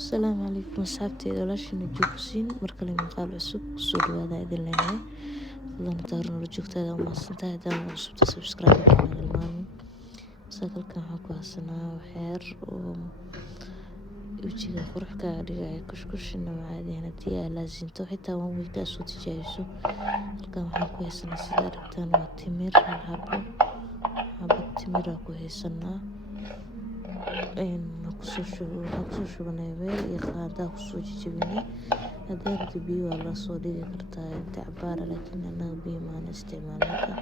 السلام عليكم أصحابتي ولاشين joogsiin markale muuqaal cusub kusoo dhawaada idin leenahay fadlan daarno joogtada uma santahay hadaan cusubta subscribe kana ilmaamin sakalkan waxaan ku hasanaa waxyar oo ujiga quruxka dhigay kushkushina macaadina tii laasinto xitaa waan weeyka soo tijaabiso halkan waxaan ku haysanaa sida aragtaan waa timir hal xabo timir ku haysanaa kusoo shubanay weel iyo qaada kusoo jajabinay hadda biyo waa la soo dhigi kartaa inta cabaar laakiin anaga biyo ma isticmaalna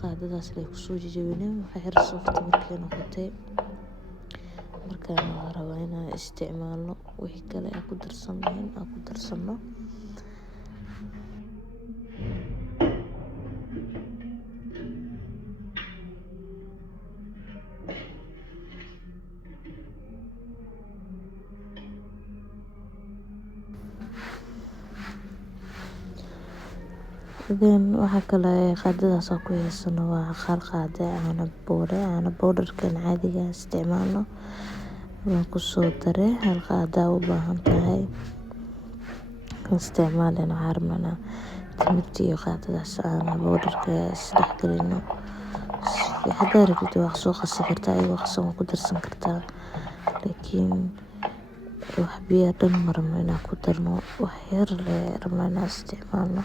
qaadadaas la kusoo jajabinay waxay soofta markay noqotay markaan la rabaa inaan isticmaalno wixii kale aan ku darsano waxa kale qaadadaas ku haysano waa qaar qaade caana powderkan caadiga isticmaalno waan ku soo daray hal qaada u baahan tahay isticmaalna harmana timirta iyo qaadadaas caana powderka isdhex galino hadda rabto wax soo qasi kartaa iyo wax soo ku darsan kartaa laakiin wax biyo dhan marmana ku darno wax yar le rabnaa isticmaalno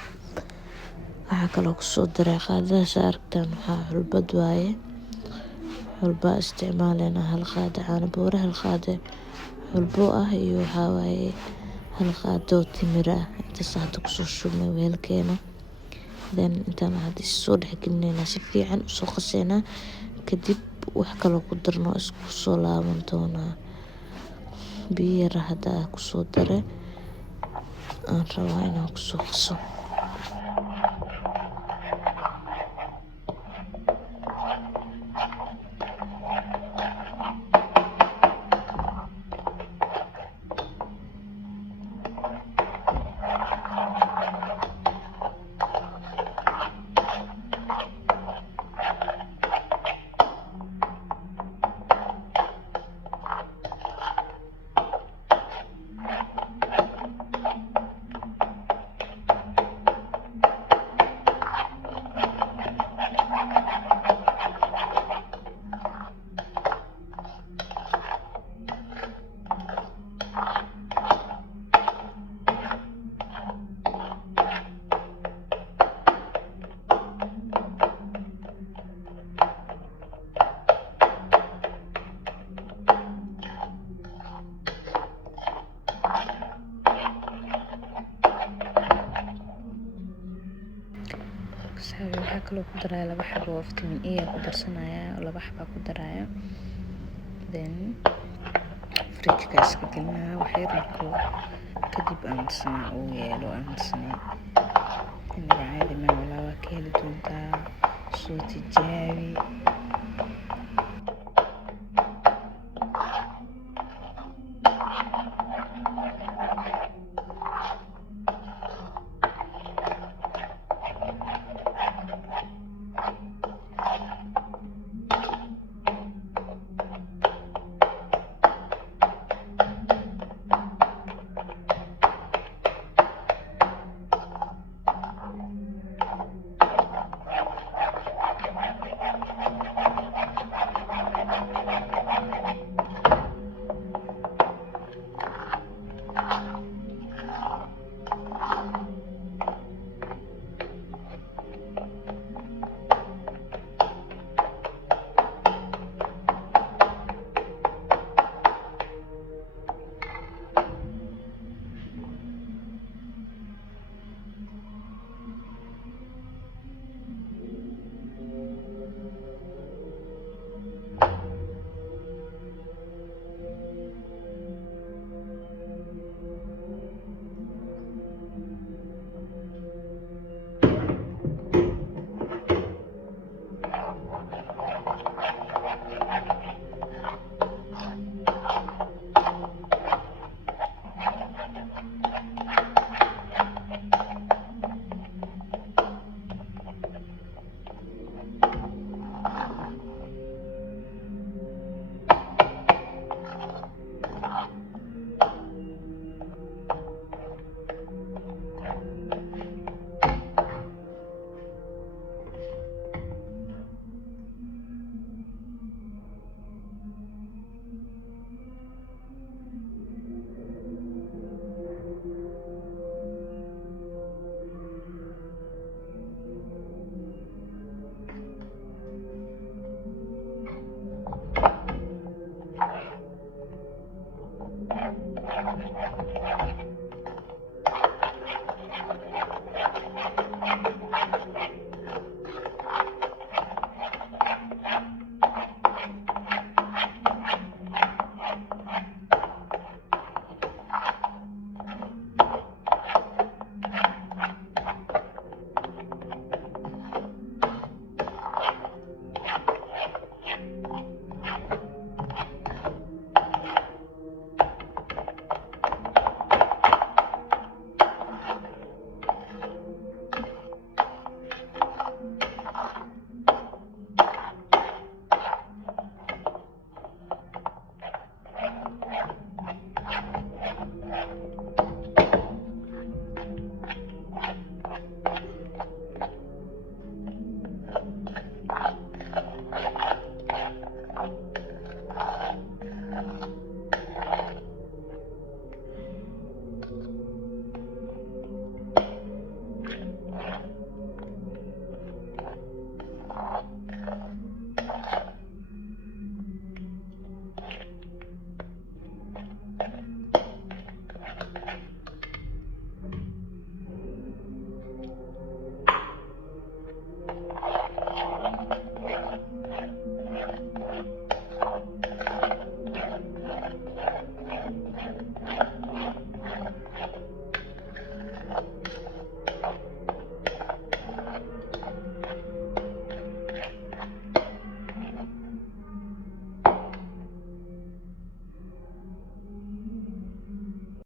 waxa kale oo soo daray qaadadaas aragtaan waxa xulbad waaye xulba isticmaalna hal qaada caana powder hal qaada xulbo ah iyo waxa waaye hal qaado timir ah inta saad ku soo shubnay weelkeena intaan hadii soo dhaxgelinayna si fiican u soo qaseena kadib wax kale ku darno isku soo laaban doona biyo hada ku soo daray aan rabaa inaan ku soo qaso waxa kale ku daray laba xabo oo vitamin A ku darsanaya laba xabo ku daraya fridge ka iska galnaa waxay rabto kadib aan sanaa oo yeelo aan sanaa in caadi ma wala kale doonta soo tijaabi